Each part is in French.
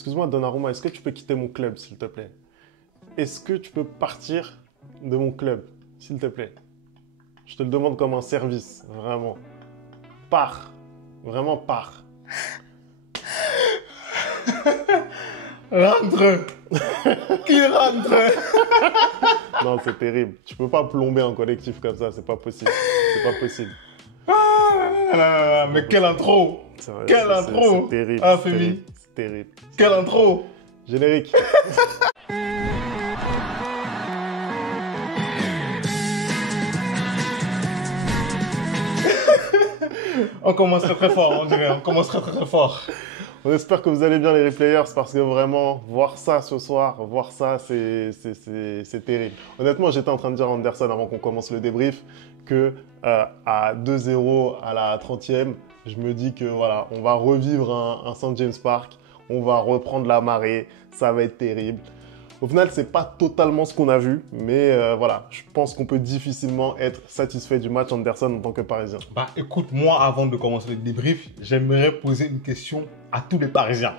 Excuse-moi, Donnarumma, est-ce que tu peux quitter mon club, s'il te plaît? Est-ce que tu peux partir de mon club, s'il te plaît? Je te le demande comme un service, vraiment. Pars. Vraiment, pars. Rentre. Qui rentre? Non, c'est terrible. Tu peux pas plomber un collectif comme ça, c'est pas possible. C'est pas possible. Mais quelle intro! Quelle intro! C'est terrible. Ah, c'est Femi. terrible. C'est terrible. Quelle intro! Générique. On commence très très fort, on dirait. On commence très très très fort. On espère que vous allez bien les replayers parce que vraiment, voir ça ce soir, voir ça, c'est terrible. Honnêtement, j'étais en train de dire à Anderson avant qu'on commence le débrief que à 2-0 à la 30e, je me dis que voilà, on va revivre un St. James Park, on va reprendre la marée, ça va être terrible. Au final, c'est pas totalement ce qu'on a vu, mais voilà, je pense qu'on peut difficilement être satisfait du match Anderson en tant que Parisien. Bah écoute, moi avant de commencer le débrief, j'aimerais poser une question à tous les Parisiens.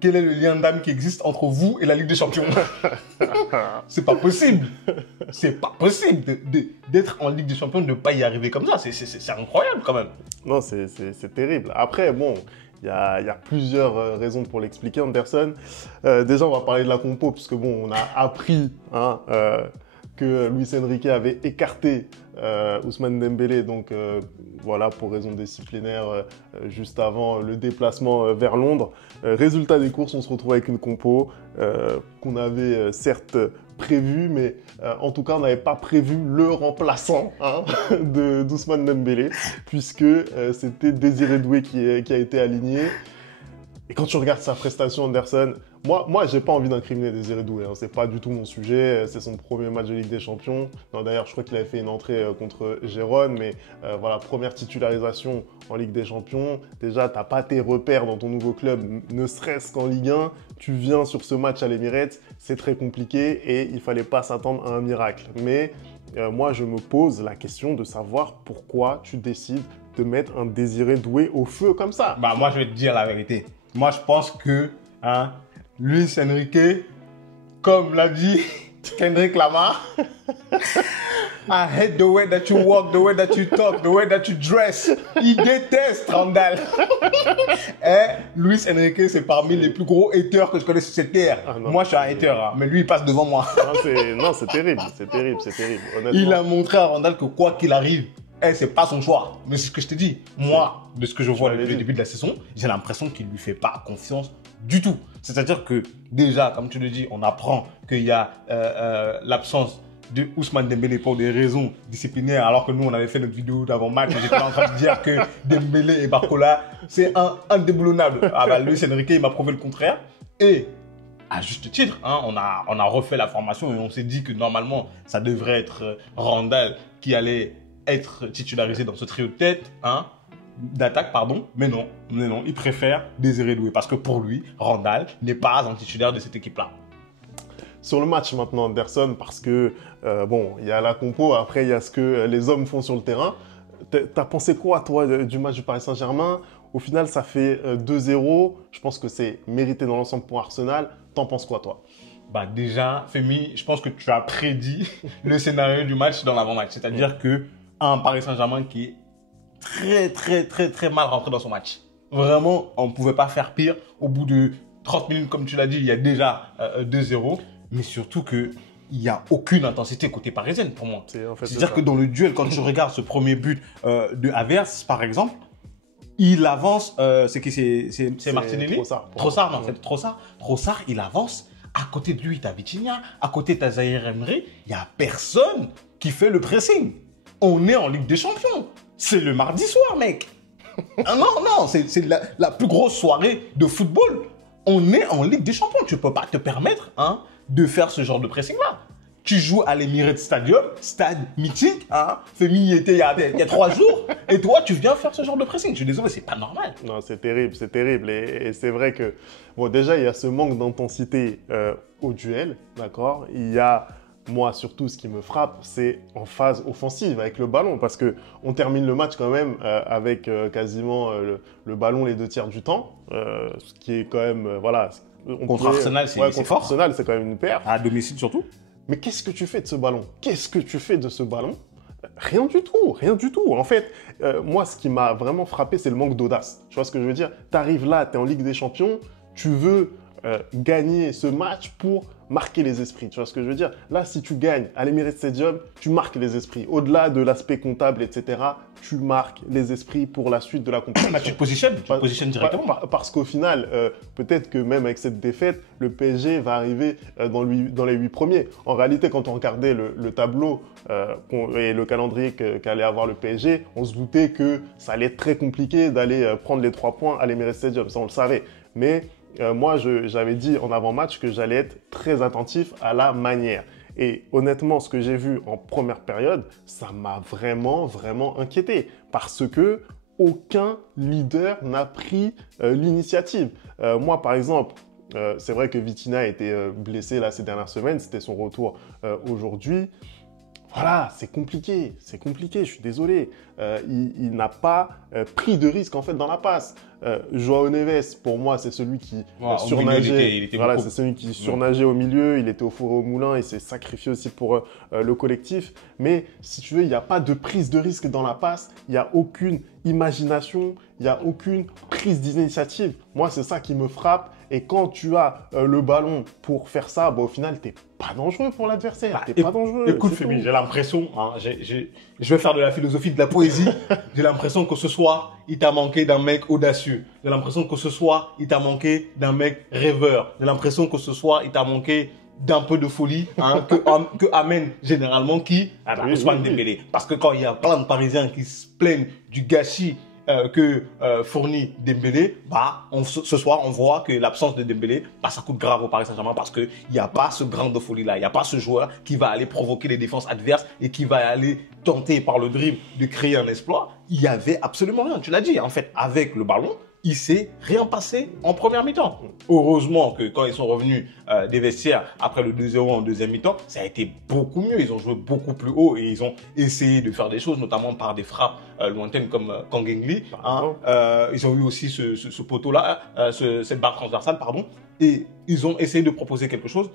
Quel est le lien d'âme qui existe entre vous et la Ligue des Champions? C'est pas possible. C'est pas possible d'être en Ligue des Champions, de ne pas y arriver comme ça. C'est incroyable quand même. Non, c'est terrible. Après, bon, il y a plusieurs raisons pour l'expliquer, Anderson. Déjà, on va parler de la compo, puisque bon, on a appris que Luis Enrique avait écarté Ousmane Dembélé, donc voilà, pour raison disciplinaire, juste avant le déplacement vers Londres. Résultat des courses, on se retrouve avec une compo qu'on avait certes prévu, mais en tout cas, on n'avait pas prévu le remplaçant d'Ousmane Dembélé, puisque c'était Désiré Doué qui a été aligné. Et quand tu regardes sa prestation, Anderson, moi j'ai pas envie d'incriminer Désiré Doué, hein, c'est pas du tout mon sujet, c'est son premier match de Ligue des Champions. Non, d'ailleurs, je crois qu'il avait fait une entrée contre Gérone, mais voilà, première titularisation en Ligue des Champions. Déjà, t'as pas tes repères dans ton nouveau club, ne serait-ce qu'en Ligue 1. Tu viens sur ce match à l'Emirates, c'est très compliqué et il fallait pas s'attendre à un miracle. Mais moi, je me pose la question de savoir pourquoi tu décides de mettre un Désiré Doué au feu comme ça. Bah moi je vais te dire la vérité. Moi je pense que Luis Enrique, comme l'a dit Kendrick Lamar, I hate the way that you walk, the way that you talk, the way that you dress. Il déteste Randall. Et Luis Enrique, c'est parmi les plus gros haters que je connais sur cette terre. Ah non, moi, je suis un hater, mais lui, il passe devant moi. Non, c'est terrible, c'est terrible, c'est terrible. Honnêtement. Il a montré à Randall que quoi qu'il arrive, c'est pas son choix. Mais c'est ce que je te dis. Moi, de ce que je vois depuis le début de la saison, j'ai l'impression qu'il lui fait pas confiance du tout. C'est-à-dire que déjà, comme tu le dis, on apprend qu'il y a l'absence de Ousmane Dembélé pour des raisons disciplinaires, alors que nous, on avait fait notre vidéo d'avant-match et j'étais en train de dire que Dembélé et Barcola, c'est indéboulonnable. Ah bah, Luis Enrique, il m'a prouvé le contraire. Et à juste titre, on a refait la formation et on s'est dit que normalement, ça devrait être Randall qui allait être titularisé dans ce trio de tête, d'attaque, pardon, mais non, il préfère Désiré Doué parce que pour lui, Randall n'est pas un titulaire de cette équipe-là. Sur le match maintenant, Anderson, parce que bon, il y a la compo, après il y a ce que les hommes font sur le terrain. T'as pensé quoi, toi, du match du Paris Saint-Germain? Au final, ça fait 2-0. Je pense que c'est mérité dans l'ensemble pour Arsenal. T'en penses quoi, toi? Bah déjà, Femi, je pense que tu as prédit le scénario du match dans l'avant-match. C'est-à-dire que un Paris Saint-Germain qui est très mal rentré dans son match. Vraiment, on ne pouvait pas faire pire. Au bout de 30 minutes, comme tu l'as dit, il y a déjà 2-0. Mais surtout qu'il n'y a aucune intensité côté parisienne pour moi. C'est-à-dire que dans le duel, quand tu regardes ce premier but de Havertz, par exemple, il avance, c'est Martinelli? Trossard, non, c'est Trossard. Trossard, il avance. À côté de lui, tu as Vitinha. À côté, tu as Zaïre Emery. Il n'y a personne qui fait le pressing. On est en Ligue des Champions. C'est le mardi soir, mec. Non, c'est la plus grosse soirée de football. On est en Ligue des Champions. Tu ne peux pas te permettre de faire ce genre de pressing-là. Tu joues à l'Emirates Stadium, stade mythique. Femi y était il y a 3 jours. Et toi, tu viens faire ce genre de pressing. Je suis désolé, c'est pas normal. Non, c'est terrible, c'est terrible. Et c'est vrai que, bon, déjà, il y a ce manque d'intensité au duel, d'accord? Il y a moi, surtout, ce qui me frappe, c'est en phase offensive avec le ballon, parce qu'on termine le match quand même avec quasiment le ballon les 2 tiers du temps, ce qui est quand même, voilà. Contre Arsenal, c'est contre fort. Arsenal, c'est quand même une perte. À domicile surtout. Mais qu'est-ce que tu fais de ce ballon? Qu'est-ce que tu fais de ce ballon? Rien du tout, rien du tout. En fait, moi, ce qui m'a vraiment frappé, c'est le manque d'audace. Tu vois ce que je veux dire? Tu arrives là, tu es en Ligue des Champions, tu veux gagner ce match pour marquer les esprits. Tu vois ce que je veux dire? Là, si tu gagnes à l'Emirates Stadium, tu marques les esprits. Au-delà de l'aspect comptable, etc., tu marques les esprits pour la suite de la compétition. Bah, tu te positionnes directement. Parce qu'au final, peut-être que même avec cette défaite, le PSG va arriver dans les 8 premiers. En réalité, quand on regardait le tableau et le calendrier qu'allait avoir le PSG, on se doutait que ça allait être très compliqué d'aller prendre les 3 points à l'Emirates Stadium. Ça, on le savait. Mais moi, j'avais dit en avant-match que j'allais être très attentif à la manière. Et honnêtement, ce que j'ai vu en première période, ça m'a vraiment, vraiment inquiété. Parce que aucun leader n'a pris l'initiative. Moi, par exemple, c'est vrai que Vitinha a été blessé là, ces dernières semaines. C'était son retour aujourd'hui. Voilà, c'est compliqué, je suis désolé. Il n'a pas pris de risque en fait dans la passe. Joao Neves, pour moi, c'est celui qui surnageait. Il était voilà, c'est celui qui surnageait au milieu. Il était au four et au moulin. Il s'est sacrifié aussi pour le collectif. Mais si tu veux, il n'y a pas de prise de risque dans la passe. Il n'y a aucune imagination. Il n'y a aucune prise d'initiative. Moi, c'est ça qui me frappe. Et quand tu as le ballon pour faire ça, bah, au final, tu n'es pas dangereux pour l'adversaire. T'es pas dangereux. Écoute, Femi, j'ai l'impression, hein, je vais faire de la philosophie, de la poésie. J'ai l'impression que ce soir, il t'a manqué d'un mec audacieux. J'ai l'impression que ce soir, il t'a manqué d'un mec rêveur. J'ai l'impression que ce soir, il t'a manqué d'un peu de folie que amène généralement qui Ousmane Dembélé. Parce que quand il y a plein de Parisiens qui se plaignent du gâchis que fournit Dembélé, ce soir, on voit que l'absence de Dembélé, ça coûte grave au Paris Saint-Germain parce qu'il n'y a pas ce grain de folie-là. Il n'y a pas ce joueur qui va aller provoquer les défenses adverses et qui va aller tenter par le dribble de créer un exploit. Il n'y avait absolument rien. Tu l'as dit, en fait, avec le ballon, il s'est rien passé en première mi-temps. Heureusement que quand ils sont revenus des vestiaires après le 2-0 en deuxième mi-temps, ça a été beaucoup mieux. Ils ont joué beaucoup plus haut et ils ont essayé de faire des choses, notamment par des frappes lointaines comme Kangengli. Ils ont eu aussi ce poteau-là, cette barre transversale, pardon. Et ils ont essayé de proposer quelque chose.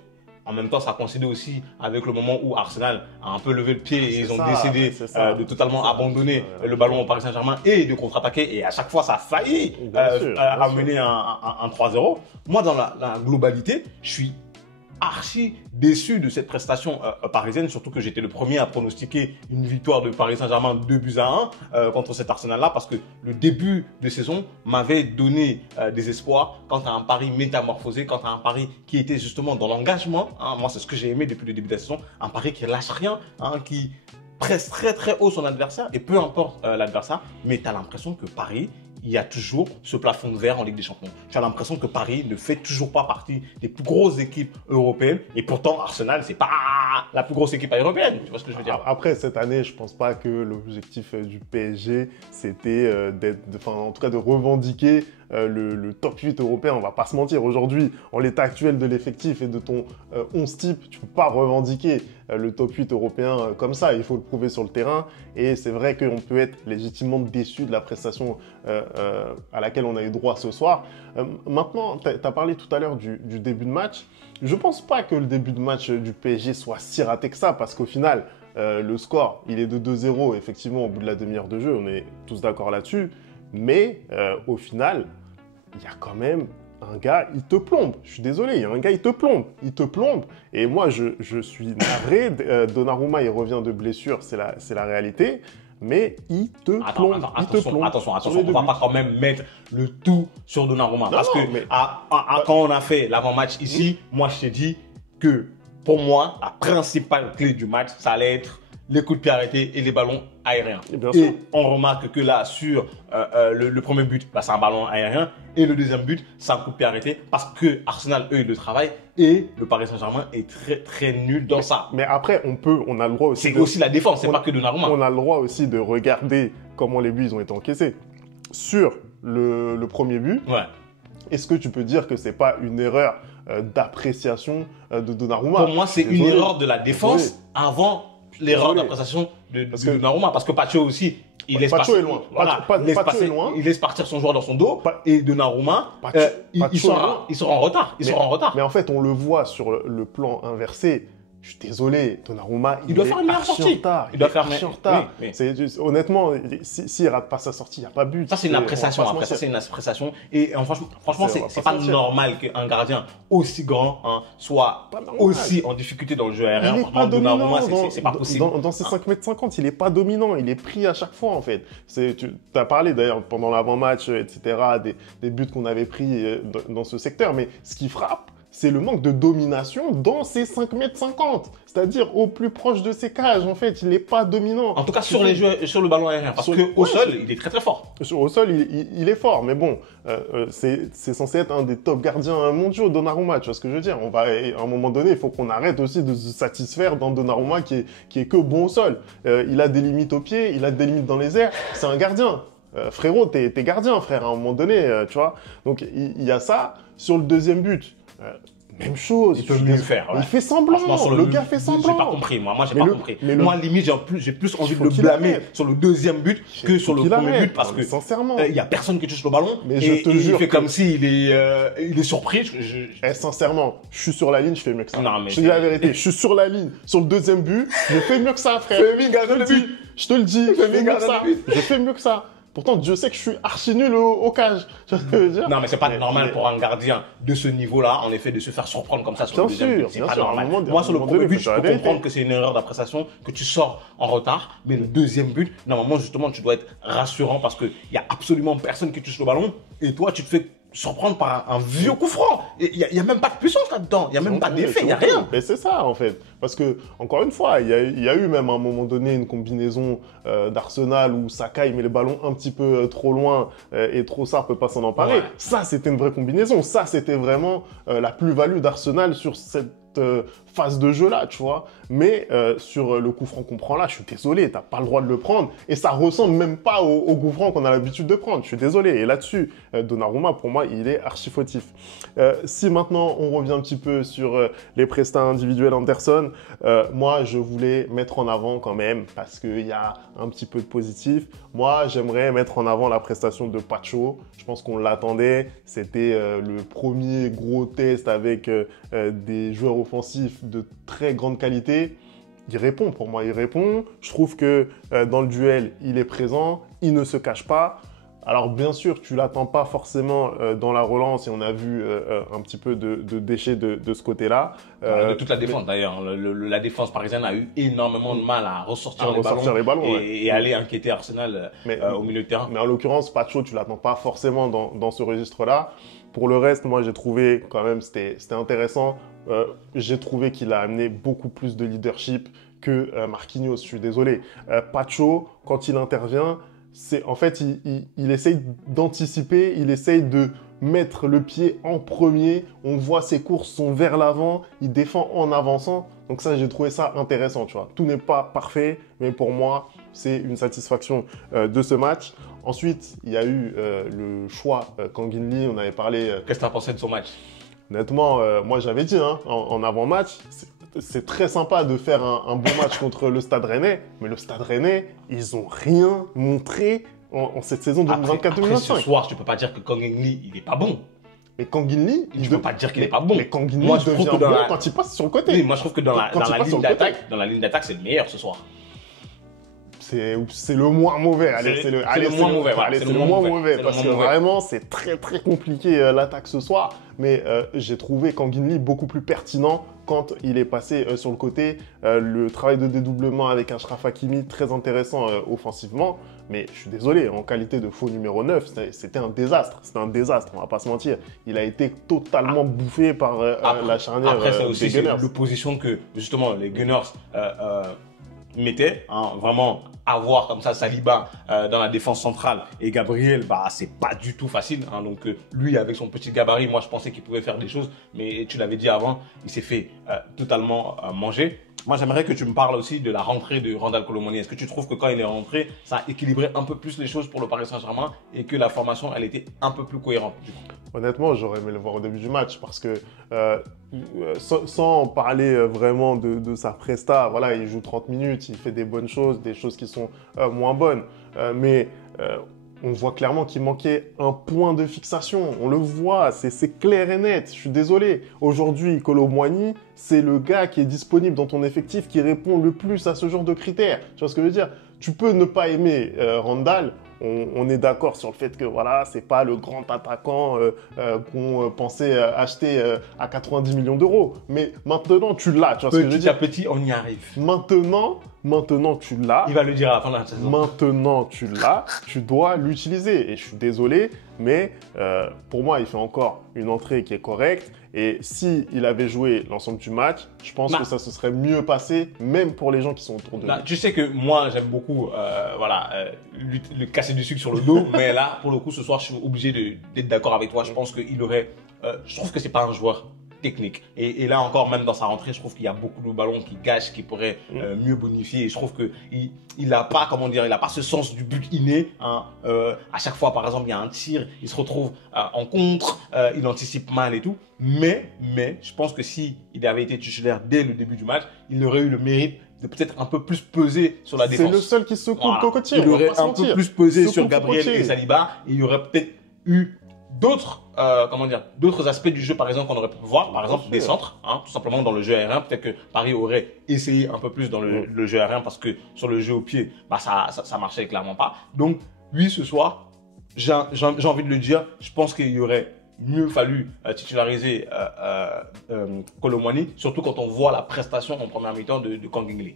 En même temps, ça coïncidait aussi avec le moment où Arsenal a un peu levé le pied et ils ont décidé de totalement abandonner le ballon au Paris Saint-Germain et de contre-attaquer. Et à chaque fois, ça a failli amener un 3-0. Moi, dans la globalité, je suis archi déçu de cette prestation parisienne, surtout que j'étais le premier à pronostiquer une victoire de Paris Saint-Germain 2-1 contre cet Arsenal-là, parce que le début de saison m'avait donné des espoirs quant à un pari métamorphosé, quant à un pari qui était justement dans l'engagement. Moi, c'est ce que j'ai aimé depuis le début de la saison, un pari qui lâche rien, qui presse très très haut son adversaire, et peu importe l'adversaire, mais tu as l'impression que Paris, il y a toujours ce plafond de verre en Ligue des Champions. Tu as l'impression que Paris ne fait toujours pas partie des plus grosses équipes européennes. Et pourtant, Arsenal, c'est pas la plus grosse équipe européenne. Tu vois ce que je veux dire? Après, cette année, je pense pas que l'objectif du PSG, c'était en tout cas de revendiquer le top 8 européen. On va pas se mentir. Aujourd'hui, en l'état actuel de l'effectif et de ton 11 type, tu peux pas revendiquer le top 8 européen comme ça. Il faut le prouver sur le terrain. Et c'est vrai qu'on peut être légitimement déçu de la prestation à laquelle on a eu droit ce soir. Maintenant, tu as parlé tout à l'heure du début de match. Je pense pas que le début de match du PSG soit si raté que ça, parce qu'au final, le score, il est de 2-0, effectivement, au bout de la demi-heure de jeu. On est tous d'accord là-dessus. Mais au final, il y a quand même un gars, il te plombe. Je suis désolé, il y a un gars, il te plombe. Il te plombe. Et moi, je suis navré. Donnarumma, il revient de blessure, c'est la réalité. Mais il te plombe. Attention, on va pas quand même mettre le tout sur Donnarumma. Parce que quand on a fait l'avant-match ici, moi, je t'ai dit que pour moi, la principale clé du match, ça allait être les coups de pied arrêtés et les ballons aériens. Et on remarque que là, sur le premier but, c'est un ballon aérien. Et le deuxième but, c'est un coup de pied arrêté. Parce que Arsenal, eux, ils le travaillent. Et le Paris Saint-Germain est très, très nul dans ça. Mais après, on a le droit aussi. C'est aussi la défense, c'est pas que Donnarumma. On a le droit aussi de regarder comment les buts ils ont été encaissés. Sur le premier but, est-ce que tu peux dire que c'est pas une erreur d'appréciation de Donnarumma. Pour moi, c'est une erreur de la défense avant l'erreur d'appréciation de Donnarumma. Parce que Pacho aussi, il laisse Pacho est loin. Voilà, Pacho est loin. Il laisse partir son joueur dans son dos. Et Donnarumma, il sera en retard. Mais en fait, on le voit sur le plan inversé. Je suis désolé, Donnarumma, il doit faire une meilleure sortie. Il doit faire une meilleure sortie. Honnêtement, s'il rate pas sa sortie, il n'y a pas but. Ça, c'est une appréciation. Après, ça, c'est une appréciation. Et franchement, c'est pas normal qu'un gardien aussi grand soit aussi en difficulté dans le jeu aérien. Il n'est pas dominant. C'est pas possible. Dans ces 5,50 m, il n'est pas dominant. Il est pris à chaque fois, en fait. Tu as parlé d'ailleurs pendant l'avant-match, etc., des buts qu'on avait pris dans ce secteur. Mais ce qui frappe, c'est le manque de domination dans ces 5,50 m. C'est-à-dire au plus proche de ses cages, en fait, il n'est pas dominant. En tout cas, sur le ballon aérien. Parce qu'au sol, il est très très fort. Au sol, il est fort. Mais bon, c'est censé être un des top gardiens mondiaux, Donnarumma. Tu vois ce que je veux dire? À un moment donné, il faut qu'on arrête aussi de se satisfaire d'un Donnarumma qui est que bon au sol. Il a des limites au pied, il a des limites dans les airs. C'est un gardien. Frérot, t'es gardien, frère, à un moment donné, tu vois. Donc, il y a ça. Sur le deuxième but, même chose. Il peut mieux faire. Ouais. Il fait semblant. Le gars fait semblant. J'ai pas compris. Moi, j'ai pas compris. Moi, limite, j'ai plus envie de le blâmer sur le deuxième but que sur le premier but parce que sincèrement, il y a personne qui touche le ballon. Mais je te jure, il fait comme s'il est surpris. Sincèrement, je suis sur la ligne, je fais mieux que ça. Non, mais je te dis la vérité. Je suis sur la ligne. Sur le deuxième but, je fais mieux que ça, frère. Je te le dis. Je fais mieux que ça. Je fais mieux que ça. Pourtant, Dieu sait que je suis archi nul au cage. Tu vois ce que je veux dire? Non, mais c'est pas normal pour un gardien de ce niveau-là, en effet, de se faire surprendre comme ça sur le deuxième but. C'est pas normal. Moi, sur le premier but, je peux comprendre que c'est une erreur d'appréciation, que tu sors en retard. Mais le deuxième but, normalement, justement, tu dois être rassurant parce qu'il y a absolument personne qui touche le ballon. Et toi, tu te fais surprendre par un vieux coup franc. Il y a même pas de puissance là-dedans. Il y a même pas d'effet. Il y a rien. Mais c'est ça, en fait. Parce que, encore une fois, il y a eu même à un moment donné une combinaison d'Arsenal où Sakai met le ballon un petit peu trop loin et Trossard peut pas s'en emparer. Ouais. Ça, c'était une vraie combinaison. Ça, c'était vraiment la plus-value d'Arsenal sur cette phase de jeu là, tu vois. Mais sur le coup franc qu'on prend là, je suis désolé, t'as pas le droit de le prendre. Et ça ressemble même pas au coup franc qu'on a l'habitude de prendre. Je suis désolé. Et là-dessus, Donnarumma, pour moi, il est archi fautif. Si maintenant, on revient un petit peu sur les prestats individuels Anderson, moi, je voulais mettre en avant quand même, parce qu'il y a un petit peu de positif. Moi, j'aimerais mettre en avant la prestation de Pacho. Je pense qu'on l'attendait. C'était le premier gros test avec des joueurs offensifs de très grande qualité. Il répond, pour moi, il répond. Je trouve que dans le duel, il est présent, il ne se cache pas. Alors bien sûr, tu l'attends pas forcément dans la relance et on a vu un petit peu de déchets de ce côté-là. De toute la défense d'ailleurs. La défense parisienne a eu énormément de mal à ressortir les ballons et aller inquiéter Arsenal au milieu de terrain. Mais en l'occurrence, Pacho, tu l'attends pas forcément dans ce registre-là. Pour le reste, moi j'ai trouvé quand même, c'était intéressant. J'ai trouvé qu'il a amené beaucoup plus de leadership que Marquinhos, je suis désolé. Pacho, quand il intervient, en fait, il essaye d'anticiper, il essaye de mettre le pied en premier. On voit ses courses sont vers l'avant, il défend en avançant. Donc ça, j'ai trouvé ça intéressant, tu vois. Tout n'est pas parfait, mais pour moi, c'est une satisfaction de ce match. Ensuite, il y a eu le choix Kang-in Lee, on avait parlé... Qu'est-ce que tu as pensé de son match? Honnêtement, moi j'avais dit en avant-match, c'est très sympa de faire un bon match contre le Stade Rennais, mais le Stade Rennais, ils ont rien montré en cette saison 2024-2025. Ce soir, tu peux pas dire que Kang-in Lee, il est pas bon. Mais Kang-in Lee, tu peux pas dire qu'il est pas bon. Mais Kang-in Lee devient bon quand il passe sur le côté. Oui, moi je trouve que dans la ligne d'attaque, c'est le meilleur ce soir. C'est le moins mauvais. C'est le moins mauvais. C'est le moins mauvais parce que vraiment, c'est très très compliqué l'attaque ce soir. Mais j'ai trouvé Kang-in Lee beaucoup plus pertinent quand il est passé sur le côté. Le travail de dédoublement avec Achraf Hakimi, très intéressant offensivement. Mais je suis désolé, en qualité de faux numéro 9, c'était un désastre. C'était un désastre, on va pas se mentir. Il a été totalement bouffé par la charnière après, c'est aussi des Gunners. L'opposition que justement les Gunners mettaient, vraiment avoir comme ça Saliba dans la défense centrale et Gabriel, c'est pas du tout facile. Donc lui, avec son petit gabarit, moi je pensais qu'il pouvait faire des choses, mais tu l'avais dit avant, il s'est fait totalement manger. moi, j'aimerais que tu me parles aussi de la rentrée de Randal Kolo Muani. Est-ce que tu trouves que quand il est rentré, ça a équilibré un peu plus les choses pour le Paris Saint-Germain et que la formation, elle était un peu plus cohérente du coup? Honnêtement, j'aurais aimé le voir au début du match parce que sans parler vraiment de sa presta, voilà, il joue 30 minutes, il fait des bonnes choses, des choses qui sont moins bonnes. Mais on voit clairement qu'il manquait un point de fixation. On le voit, c'est clair et net. Je suis désolé. Aujourd'hui, Kolo Muani, c'est le gars qui est disponible dans ton effectif qui répond le plus à ce genre de critères. Tu vois ce que je veux dire? Tu peux ne pas aimer Randal. On est d'accord sur le fait que voilà, c'est pas le grand attaquant qu'on pensait acheter à 90 millions d'euros. Mais maintenant, tu l'as. Tu vois ce que je veux Petit dire? à petit, on y arrive. Maintenant, tu l'as. Il va le dire à la fin de la saison. Maintenant, tu l'as, tu dois l'utiliser. Et je suis désolé, mais pour moi, il fait encore une entrée qui est correcte. Et si il avait joué l'ensemble du match, je pense que ça se serait mieux passé, même pour les gens qui sont autour de lui. Tu sais que moi, j'aime beaucoup le casser du sucre sur le dos. Mais là, pour le coup, ce soir, je suis obligé d'être d'accord avec toi. Je pense qu'il aurait... je trouve que c'est pas un joueur technique. Et là encore, même dans sa rentrée, je trouve qu'il y a beaucoup de ballons qui gâchent, qui pourraient mieux bonifier. Et je trouve qu'il n'a pas, comment dire, il n'a pas ce sens du but inné. Hein. À chaque fois, par exemple, il y a un tir, il se retrouve en contre, il anticipe mal et tout. Mais je pense que si il avait été titulaire dès le début du match, il aurait eu le mérite de peut-être un peu plus peser sur la défense. C'est le seul qui secoue le cocotier. Il aurait un peu plus pesé sur Gabriel et Saliba. Et il y aurait peut-être eu d'autres aspects du jeu, par exemple, qu'on aurait pu voir, par exemple des centres, hein, tout simplement dans le jeu aérien. Peut-être que Paris aurait essayé un peu plus dans le jeu aérien parce que sur le jeu au pied, ça marchait clairement pas. Donc, oui, ce soir, j'ai envie de le dire, je pense qu'il y aurait mieux fallu titulariser Kolo Muani, surtout quand on voit la prestation en première mi-temps de Kangin Lee.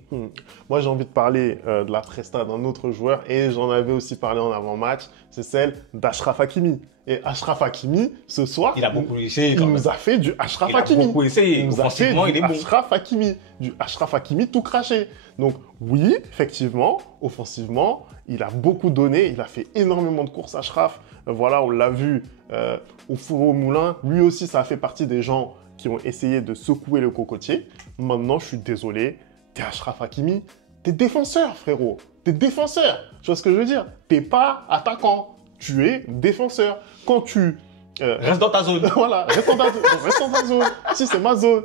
Moi, j'ai envie de parler de la presta d'un autre joueur et j'en avais aussi parlé en avant-match, c'est celle d'Achraf Hakimi. Et Achraf Hakimi, ce soir, il a beaucoup essayé. Il nous a fait du Achraf Hakimi. Il a beaucoup essayé. Il nous a fait du Achraf Hakimi. Du Achraf Hakimi tout craché. Donc oui, effectivement, offensivement, il a beaucoup donné. Il a fait énormément de courses, Achraf. Voilà, on l'a vu au four au moulin. Lui aussi, ça a fait partie des gens qui ont essayé de secouer le cocotier. Maintenant, je suis désolé, t'es Achraf Hakimi. T'es défenseur, frérot. T'es défenseur. Tu vois ce que je veux dire? T'es pas attaquant. Tu es défenseur. Quand tu... reste dans ta zone. Voilà, reste dans ta zone. Si, c'est ma zone.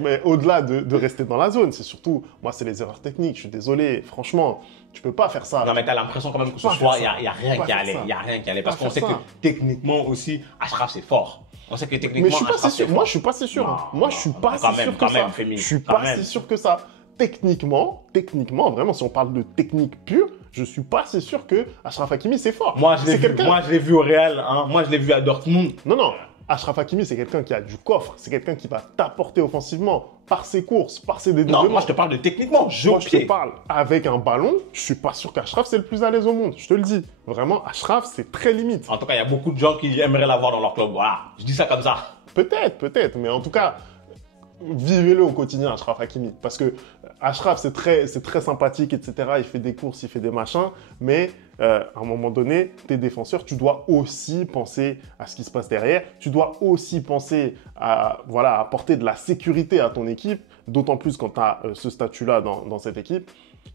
Mais au-delà de rester dans la zone, c'est surtout... Moi, c'est les erreurs techniques. Je suis désolé. Franchement, tu peux pas faire ça. Non, mais t'as l'impression quand même que ce soir, il n'y a rien qui allait. Il n'y a rien qui allait. Parce qu'on sait que techniquement aussi, Achraf, c'est fort. On sait que techniquement, mais je suis pas si sûr. Moi, je suis pas si sûr. Moi, je suis pas si sûr que ça. Je suis pas si sûr que ça. Techniquement, vraiment, si on parle de technique pure, je suis pas si sûr que Achraf Hakimi, c'est fort. Moi, je l'ai vu au Real. Hein. Moi, je l'ai vu à Dortmund. Non. Achraf Hakimi, c'est quelqu'un qui a du coffre. C'est quelqu'un qui va t'apporter offensivement par ses courses, par ses dédoublements. Non, moi, je te parle de techniquement. Je te parle avec un ballon. Je suis pas sûr qu'Achraf, c'est le plus à l'aise au monde. Je te le dis. Vraiment, Achraf, c'est très limite. En tout cas, il y a beaucoup de gens qui aimeraient l'avoir dans leur club. Voilà. Je dis ça comme ça. Peut-être. Mais en tout cas... Vivez-le au quotidien, Achraf Hakimi. Parce que Achraf, c'est très sympathique, etc. Il fait des courses, il fait des machins. Mais à un moment donné, tes défenseurs, tu dois aussi penser à ce qui se passe derrière. Tu dois aussi penser à apporter de la sécurité à ton équipe. D'autant plus quand tu as ce statut-là dans cette équipe.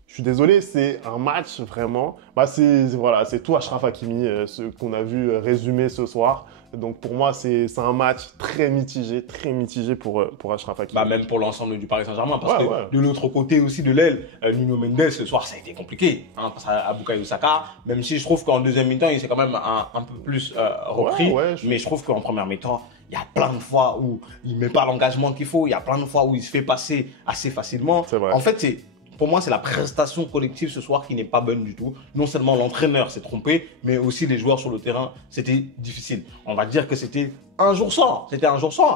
Je suis désolé, c'est un match vraiment... c'est tout Achraf Hakimi, ce qu'on a vu résumé ce soir. Donc pour moi, c'est un match très mitigé pour Achraf Hakimi. Même pour l'ensemble du Paris Saint-Germain, parce que de l'autre côté aussi de l'aile, Nuno Mendes, ce soir, ça a été compliqué face à Bukayo Saka. Même si je trouve qu'en deuxième mi-temps, il s'est quand même un peu plus repris. Mais je trouve qu'en première mi-temps, il y a plein de fois où il ne met pas l'engagement qu'il faut. Il y a plein de fois où il se fait passer assez facilement. En fait, pour moi, c'est la prestation collective ce soir qui n'est pas bonne du tout. Non seulement l'entraîneur s'est trompé, mais aussi les joueurs sur le terrain, c'était difficile. On va dire que c'était un jour sans.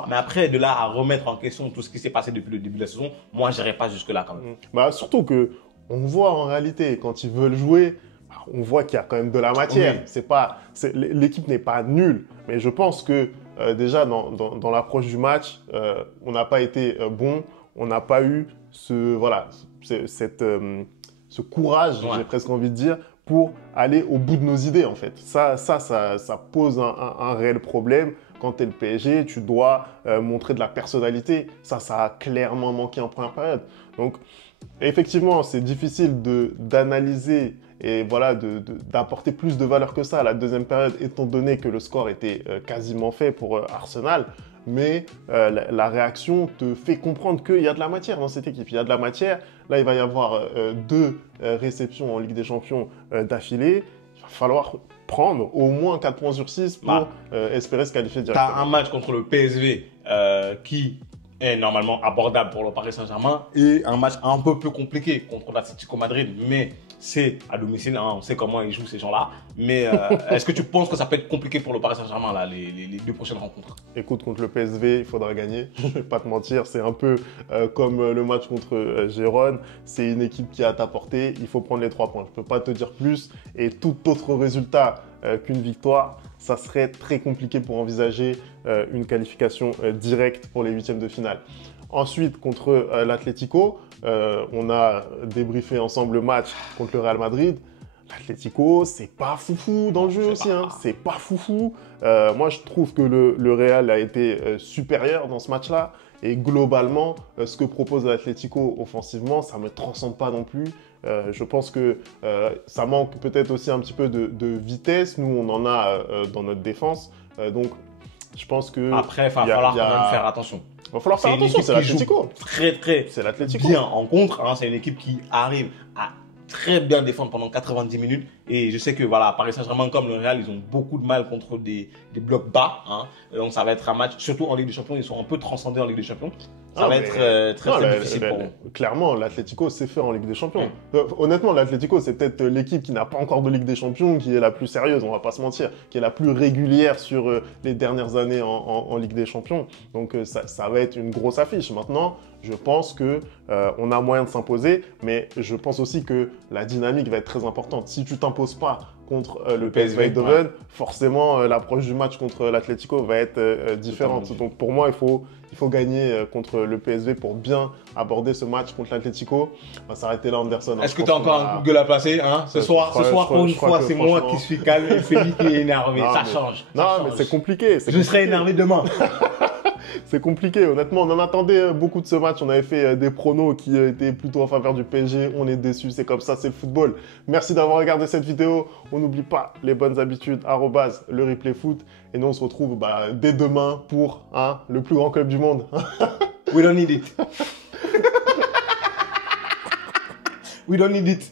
Mais après, de là à remettre en question tout ce qui s'est passé depuis le début de la saison, moi, je n'irai pas jusque-là quand même. Surtout que on voit en réalité, quand ils veulent jouer, on voit qu'il y a quand même de la matière. L'équipe n'est pas nulle. Mais je pense que déjà, dans l'approche du match, on n'a pas été bon. On n'a pas eu ce courage, j'ai presque envie de dire, pour aller au bout de nos idées, en fait. Ça pose un réel problème quand tu es le PSG, tu dois montrer de la personnalité. Ça a clairement manqué en première période. Donc, effectivement, c'est difficile d'analyser et voilà, d'apporter plus de valeur que ça à la deuxième période, étant donné que le score était quasiment fait pour Arsenal. Mais la réaction te fait comprendre qu'il y a de la matière dans cette équipe. Il y a de la matière. Là, il va y avoir 2 réceptions en Ligue des Champions d'affilée. Il va falloir prendre au moins 4 points sur 6 pour espérer se qualifier directement. Tu as un match contre le PSV qui est normalement abordable pour le Paris Saint-Germain et un match un peu plus compliqué contre l'Atlético Madrid, mais c'est à domicile, hein, on sait comment ils jouent ces gens-là. Mais est-ce que tu penses que ça peut être compliqué pour le Paris Saint-Germain, là, les 2 prochaines rencontres? Écoute, contre le PSV, il faudra gagner. Je ne vais pas te mentir, c'est un peu comme le match contre Gérone. C'est une équipe qui a à ta portée. Il faut prendre les 3 points. Je ne peux pas te dire plus. Et tout autre résultat qu'une victoire, ça serait très compliqué pour envisager une qualification directe pour les 8e de finale. Ensuite, contre l'Atlético, on a débriefé ensemble le match contre le Real Madrid. L'Atlético, c'est pas foufou dans le jeu aussi. Hein. C'est pas foufou. Moi, je trouve que le Real a été supérieur dans ce match-là. Et globalement, ce que propose l'Atlético offensivement, ça ne me transcende pas non plus. Je pense que ça manque peut-être aussi un petit peu de vitesse. Nous, on en a dans notre défense. Donc, je pense que... Après, il va falloir quand même faire attention. Il va falloir faire attention, c'est l'Atlético. C'est l'Atlético. Bien en contre. Hein, c'est une équipe qui arrive à très bien défendre pendant 90 minutes. Et je sais que voilà, Paris Saint-Germain comme le Real, ils ont beaucoup de mal contre des blocs bas. Hein. Donc ça va être un match, surtout en Ligue des Champions, ils sont un peu transcendés en Ligue des Champions. Ça va être très difficile pour eux. Clairement, l'Atlético sait faire en Ligue des Champions. Honnêtement, l'Atlético, c'est peut-être l'équipe qui n'a pas encore de Ligue des Champions, qui est la plus sérieuse, on va pas se mentir, qui est la plus régulière sur les dernières années en Ligue des Champions. Donc ça va être une grosse affiche. Maintenant, je pense qu'on a moyen de s'imposer, mais je pense aussi que la dynamique va être très importante. Si tu t'imposes pas contre le PSV Eindhoven, forcément l'approche du match contre l'Atlético va être différente. Donc pour moi, il faut gagner contre le PSV pour bien aborder ce match contre l'Atlético. On va s'arrêter là, Anderson. Est-ce que tu as encore un coup de gueule à placer hein ce soir, pour une fois, c'est moi qui suis calme et Félix qui est énervé. Ça change. Non, mais c'est compliqué. Je serai énervé demain. C'est compliqué, honnêtement. On en attendait beaucoup de ce match. On avait fait des pronos qui étaient plutôt en faveur du PSG. On est déçus, c'est comme ça, c'est le football. Merci d'avoir regardé cette vidéo. On n'oublie pas les bonnes habitudes, @le replay foot. Et nous, on se retrouve dès demain pour le plus grand club du monde. We don't need it. We don't need it.